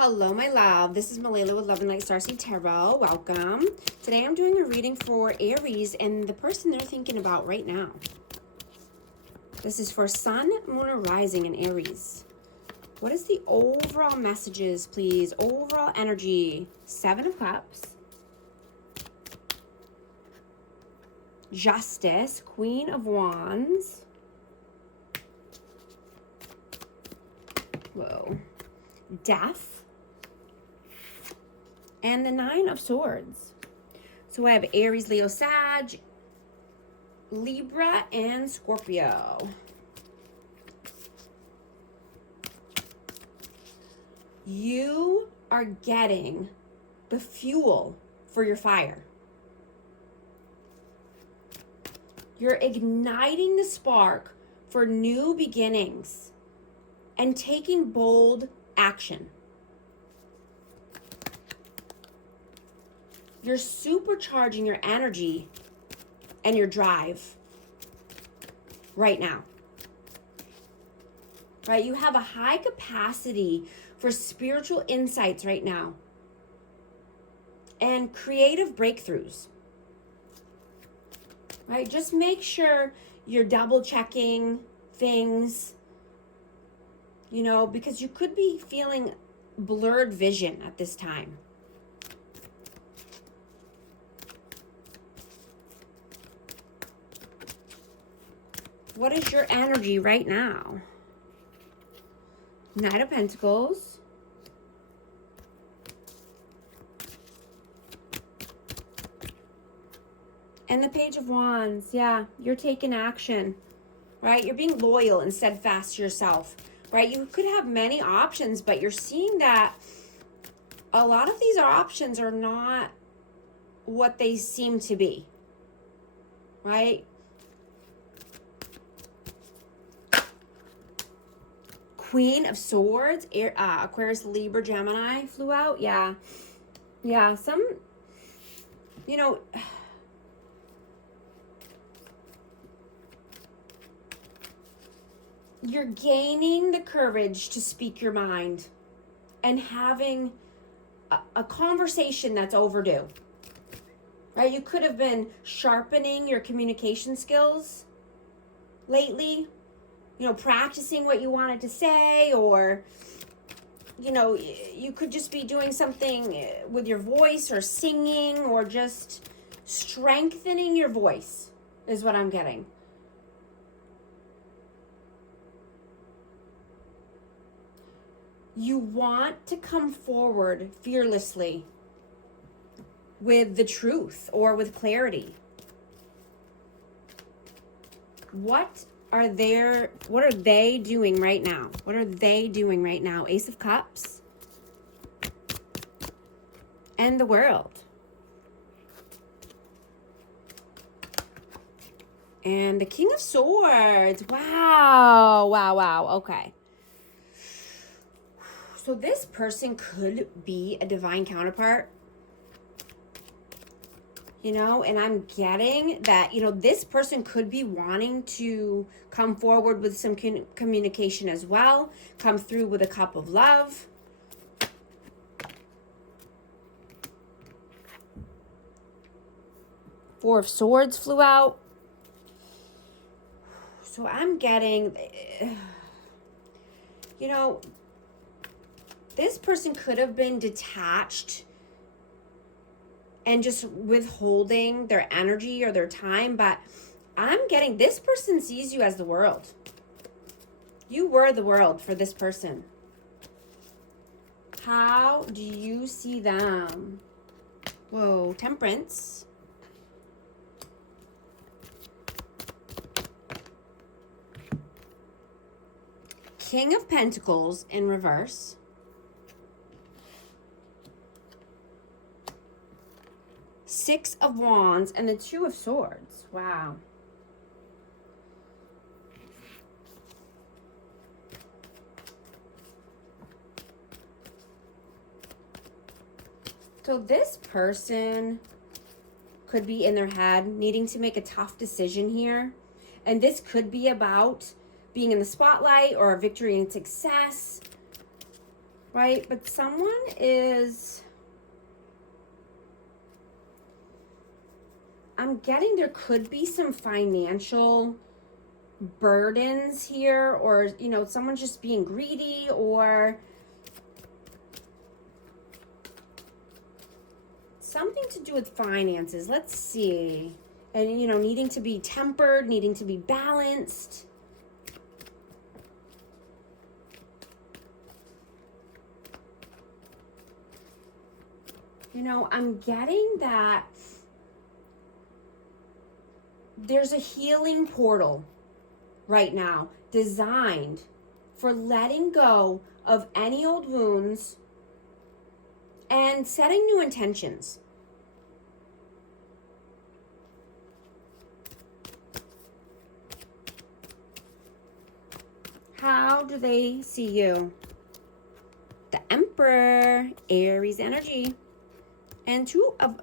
Hello, my love. This is Malala with Love and Light Starseed Tarot. Welcome. Today I'm doing a reading for Aries and the person they're thinking about right now. This is for Sun, Moon, or Rising in Aries. What is the overall messages, please? Overall energy. 7 of Cups. Justice. Queen of Wands. Whoa. Death. And the 9 of Swords. So I have Aries, Leo, Sag, Libra, and Scorpio. You are getting the fuel for your fire. You're igniting the spark for new beginnings and taking bold action. You're supercharging your energy and your drive right now. Right? You have a high capacity for spiritual insights right now and creative breakthroughs. Right? Just make sure you're double checking things, you know, because you could be feeling blurred vision at this time. What is your energy right now? Knight of Pentacles. And the Page of Wands. Yeah, you're taking action, right? You're being loyal and steadfast to yourself, right? You could have many options, but you're seeing that a lot of these options are not what they seem to be, right? Queen of Swords, Aquarius, Libra, Gemini flew out. Yeah, some, you know, you're gaining the courage to speak your mind and having a conversation that's overdue, right? You could have been sharpening your communication skills lately, you know, practicing what you wanted to say, or, you know, you could just be doing something with your voice or singing or just strengthening your voice is what I'm getting. You want to come forward fearlessly with the truth or with clarity. What are they doing right now? What are they doing right now? Ace of Cups and the World. And the King of Swords. Wow. Okay. So this person could be a divine counterpart. You know, and I'm getting that, you know, this person could be wanting to come forward with some communication as well. Come through with a cup of love. Four of Swords flew out. So I'm getting, you know, this person could have been detached and just withholding their energy or their time, but I'm getting this person sees you as the world. You were the world for this person. How do you see them? Whoa, Temperance. King of Pentacles in reverse. Six of Wands and the Two of Swords. Wow. So this person could be in their head needing to make a tough decision here. And this could be about being in the spotlight or a victory and success. right? But someone is, I'm getting there could be some financial burdens here, or, you know, someone's just being greedy, or something to do with finances. Let's see. And, you know, needing to be tempered, needing to be balanced. You know, I'm getting that there's a healing portal right now designed for letting go of any old wounds and setting new intentions. How do they see you? The Emperor, Aries energy, and 2 of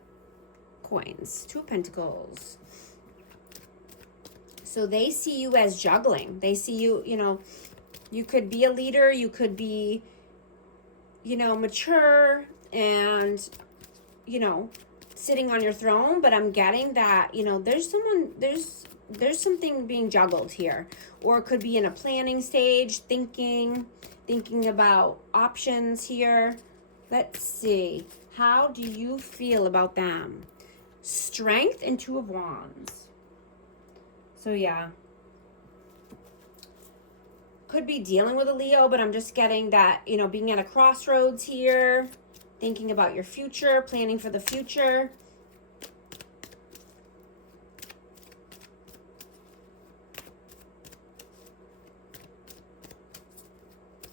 coins, 2 of pentacles. So they see you as juggling. They see you, you know, you could be a leader, you could be, you know, mature and, you know, sitting on your throne, but I'm getting that, you know, there's something being juggled here. Or it could be in a planning stage, thinking about options here. Let's see. How do you feel about them? Strength and 2 of Wands. So yeah. Could be dealing with a Leo, but I'm just getting that, you know, being at a crossroads here, thinking about your future, planning for the future.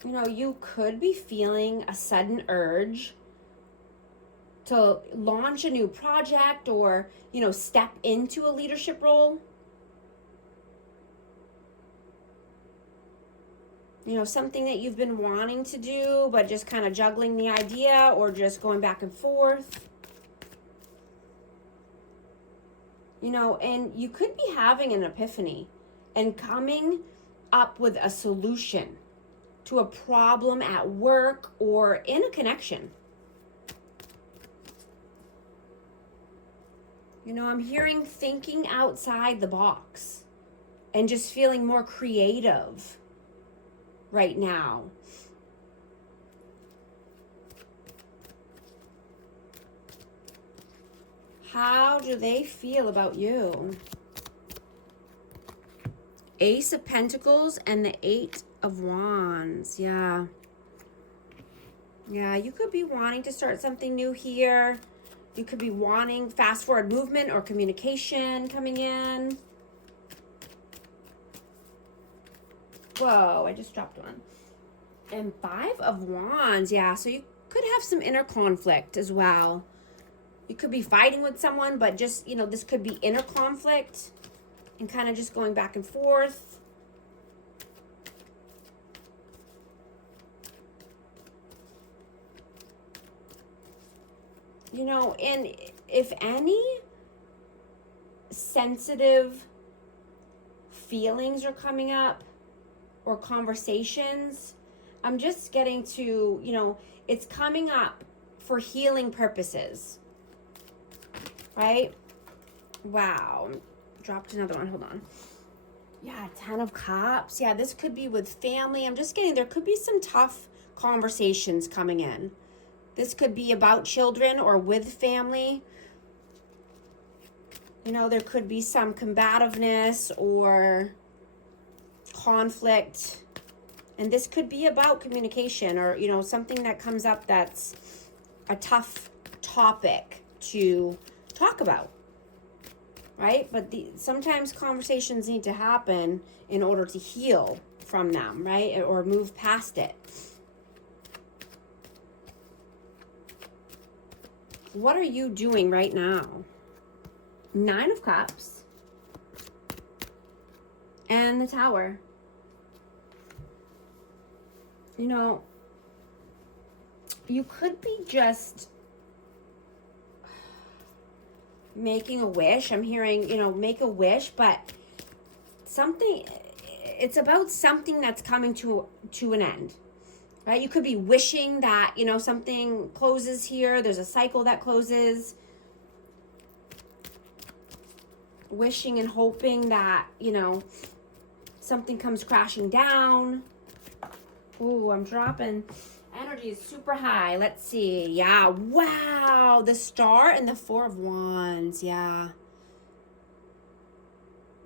You know, you could be feeling a sudden urge to launch a new project or, you know, step into a leadership role. You know, something that you've been wanting to do, but just kind of juggling the idea or just going back and forth. You know, and you could be having an epiphany and coming up with a solution to a problem at work or in a connection. You know, I'm hearing thinking outside the box and just feeling more creative right now. How do they feel about you? Ace of Pentacles and the 8 of Wands. Yeah. Yeah, you could be wanting to start something new here. You could be wanting fast forward movement or communication coming in. Whoa, I just dropped one. And 5 of Wands. Yeah, so you could have some inner conflict as well. You could be fighting with someone, but just, you know, this could be inner conflict and kind of just going back and forth. You know, and if any sensitive feelings are coming up or conversations, I'm just getting to, you know, it's coming up for healing purposes, right? Wow. Dropped another one. Hold on. Yeah, 10 of Cups. Yeah, this could be with family. I'm just getting, there could be some tough conversations coming in. This could be about children or with family. You know, there could be some combativeness or conflict. And this could be about communication or, you know, something that comes up that's a tough topic to talk about, right? But sometimes conversations need to happen in order to heal from them, right? Or move past it. What are you doing right now? 9 of Cups and the Tower. You know, you could be just making a wish. I'm hearing, you know, make a wish, but something, it's about something that's coming to an end. right? You could be wishing that, you know, something closes here. There's a cycle that closes. Wishing and hoping that, you know, something comes crashing down. Ooh, I'm dropping. Energy is super high. Let's see. Yeah, wow. The Star and the Four of Wands. Yeah.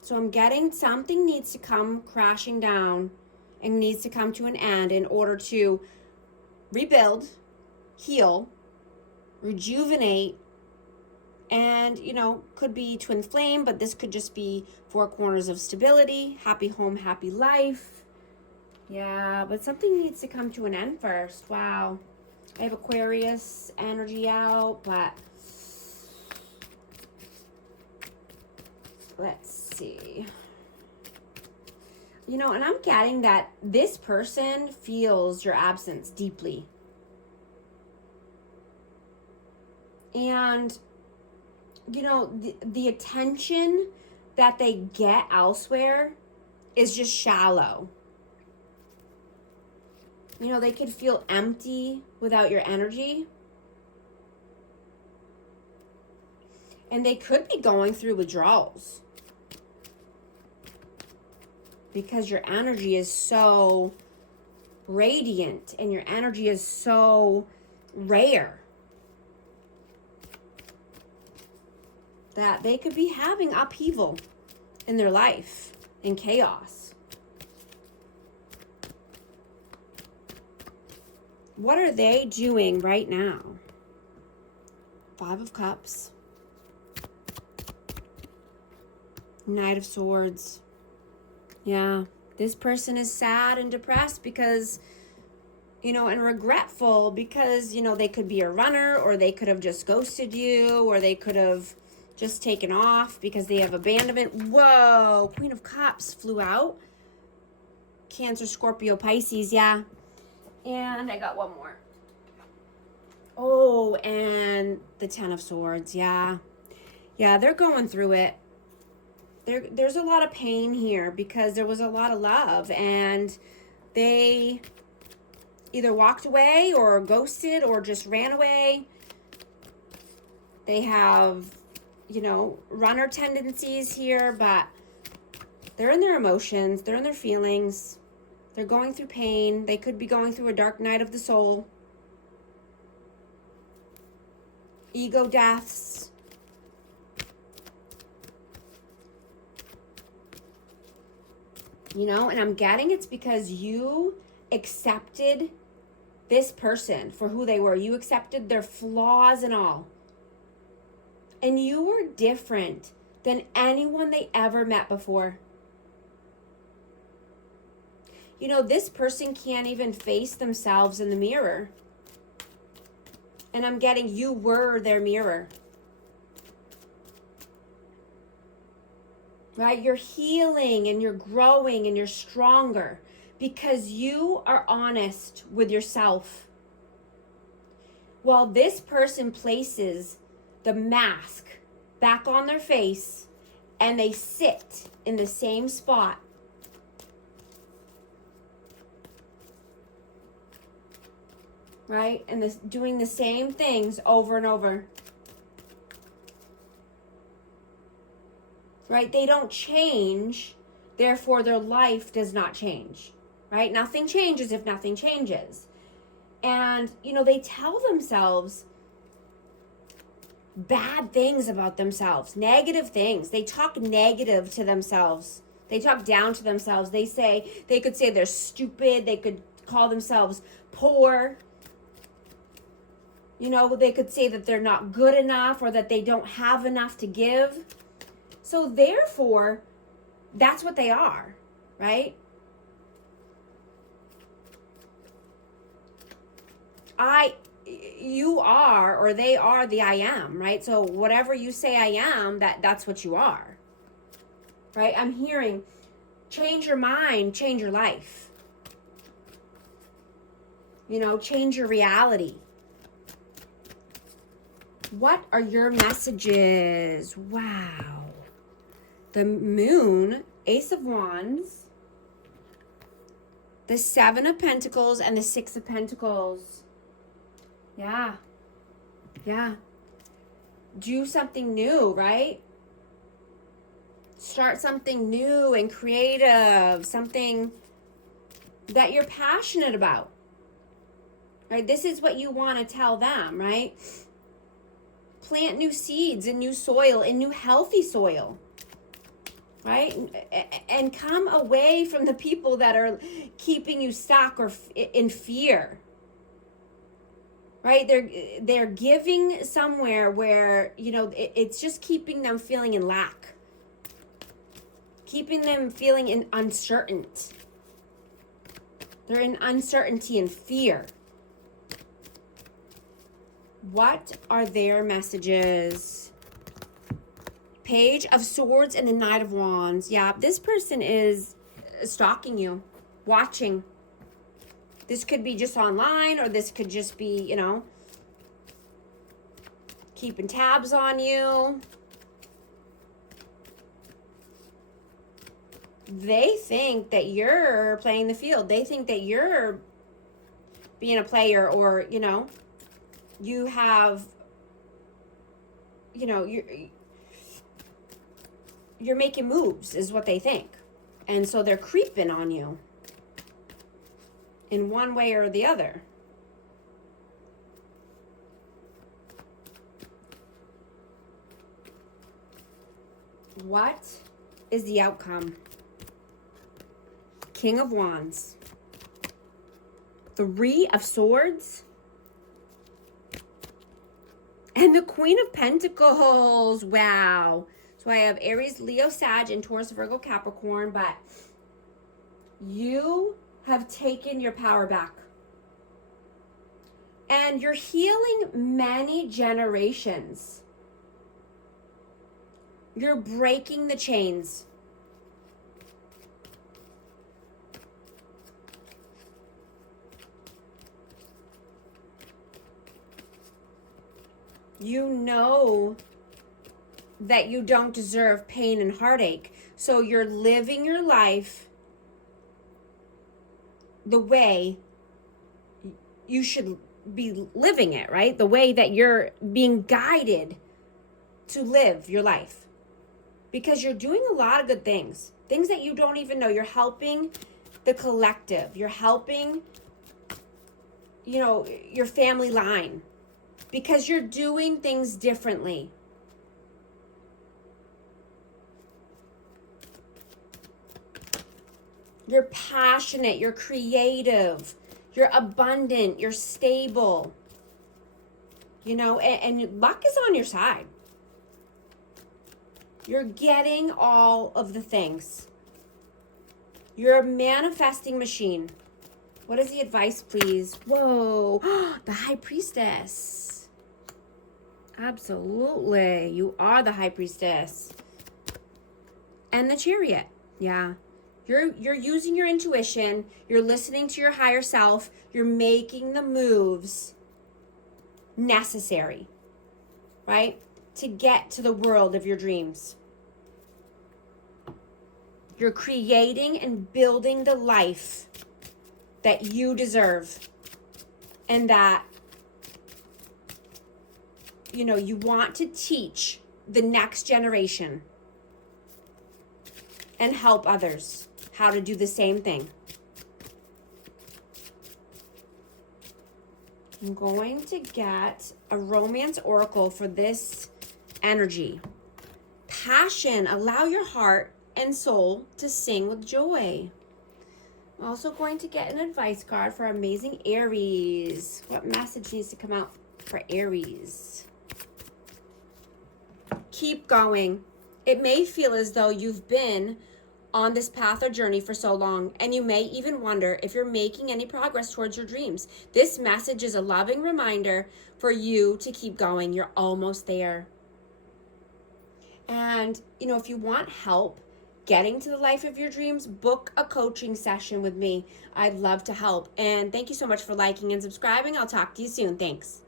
So I'm getting something needs to come crashing down and needs to come to an end in order to rebuild, heal, rejuvenate, and, you know, could be twin flame, but this could just be four corners of stability, happy home, happy life. Yeah, but something needs to come to an end first. Wow. I have Aquarius energy out, but let's see. You know, and I'm getting that this person feels your absence deeply. And, you know, the attention that they get elsewhere is just shallow. You know, they could feel empty without your energy. And they could be going through withdrawals. Because your energy is so radiant and your energy is so rare that they could be having upheaval in their life and chaos. What are they doing right now? Five of Cups. Knight of Swords. Yeah, this person is sad and depressed because, you know, and regretful because, you know, they could be a runner, or they could have just ghosted you, or they could have just taken off because they have abandonment. Whoa, Queen of Cups flew out. Cancer, Scorpio, Pisces, yeah. And I got one more. Oh, and the Ten of Swords, yeah. Yeah, they're going through it. There's a lot of pain here because there was a lot of love and they either walked away or ghosted or just ran away. They have, you know, runner tendencies here, but they're in their emotions. They're in their feelings. They're going through pain. They could be going through a dark night of the soul. Ego deaths. You know, and I'm getting it's because you accepted this person for who they were. You accepted their flaws and all. And you were different than anyone they ever met before. You know, this person can't even face themselves in the mirror. And I'm getting you were their mirror. Right? You're healing and you're growing and you're stronger because you are honest with yourself. While this person places the mask back on their face and they sit in the same spot. Right? And this, doing the same things over and over. Right? They don't change, therefore their life does not change. Right? Nothing changes if nothing changes. And, you know, they tell themselves bad things about themselves, negative things. They talk negative to themselves. They talk down to themselves. They could say they're stupid. They could call themselves poor. You know, they could say that they're not good enough or that they don't have enough to give. So therefore, that's what they are, right? You are, or they are the I am, right? So whatever you say I am, that's what you are, right? I'm hearing, change your mind, change your life. You know, change your reality. What are your messages? Wow. The Moon, Ace of Wands, The Seven of Pentacles and the Six of Pentacles. Yeah. Yeah. Do something new, right? Start something new and creative. Something that you're passionate about. Right? This is what you want to tell them, right? Plant new seeds in new soil, in new healthy soil. Right? And come away from the people that are keeping you stuck or in fear. Right? They're giving somewhere where, you know, it's just keeping them feeling in lack. Keeping them feeling uncertain. They're in uncertainty and fear. What are their messages? Page of Swords and the Knight of Wands. Yeah, this person is stalking you, watching. This could be just online, or this could just be, you know, keeping tabs on you. They think that you're playing the field. They think that you're being a player, or, you know, you have, you know, you're making moves is what they think. And so they're creeping on you in one way or the other. What is the outcome? King of Wands. Three of Swords. And the Queen of Pentacles. Wow. So I have Aries, Leo, Sag, and Taurus, Virgo, Capricorn. But you have taken your power back. And you're healing many generations. You're breaking the chains. You know that you don't deserve pain and heartache. So you're living your life the way you should be living it, right? The way that you're being guided to live your life. Because you're doing a lot of good things. Things that you don't even know. You're helping the collective. You're helping, you know, your family line. Because you're doing things differently. You're passionate, you're creative, you're abundant, you're stable. You know, and luck is on your side. You're getting all of the things. You're a manifesting machine. What is the advice, please? Whoa, the High Priestess. Absolutely, you are the High Priestess. And the Chariot, yeah. You're using your intuition, you're listening to your higher self, you're making the moves necessary, right? To get to the world of your dreams. You're creating and building the life that you deserve and that, you know, you want to teach the next generation and help others how to do the same thing. I'm going to get a romance oracle for this energy. Passion, allow your heart and soul to sing with joy. I'm also going to get an advice card for amazing Aries. What message needs to come out for Aries? Keep going. It may feel as though you've been on this path or journey for so long, and you may even wonder if you're making any progress towards your dreams. This message is a loving reminder for you to keep going. You're almost there. And, you know, if you want help getting to the life of your dreams, book a coaching session with me. I'd love to help. And thank you so much for liking and subscribing. I'll talk to you soon. Thanks.